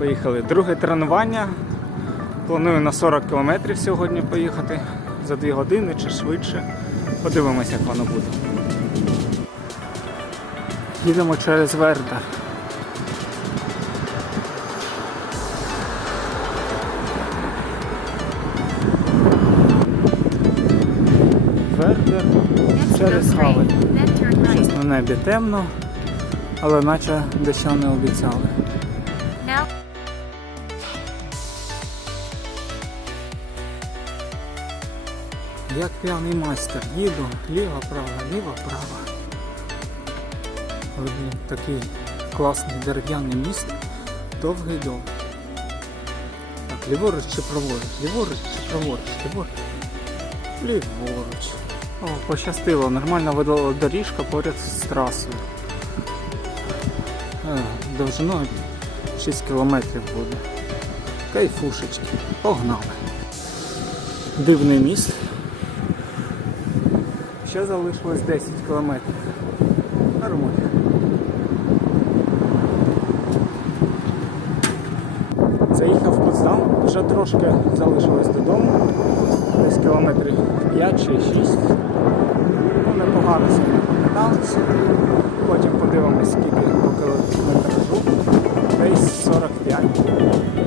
Поїхали. Друге тренування. Планую на 40 км сьогодні поїхати за 2 години чи швидше. Подивимося, як воно буде. Їдемо через Верда. Вердер через Гавель. right. на небі темно, але наче дещо не обіцяли. Як п'яний майстер, їду, ліва, права, ліва, права. Блін, такий класний дерев'яний міст, довгий довгий. Так, ліворуч чи праворуч? Ліворуч чи праворуч? Ліворуч. Ліворуч. О, пощастило, нормальна велодоріжка поряд з трасою. Е, Довжиною 6 кілометрів буде. Кайфушечки. Погнали. Дивний міст. Ще залишилось 10 кілометрів. Нормально. Заїхав в Потсдам, вже трошки залишилось додому. Десь кілометрів 5 чи 6. Ну, непогано собі каталися. Потім подивимось, скільки по кілометражу. Десь 45.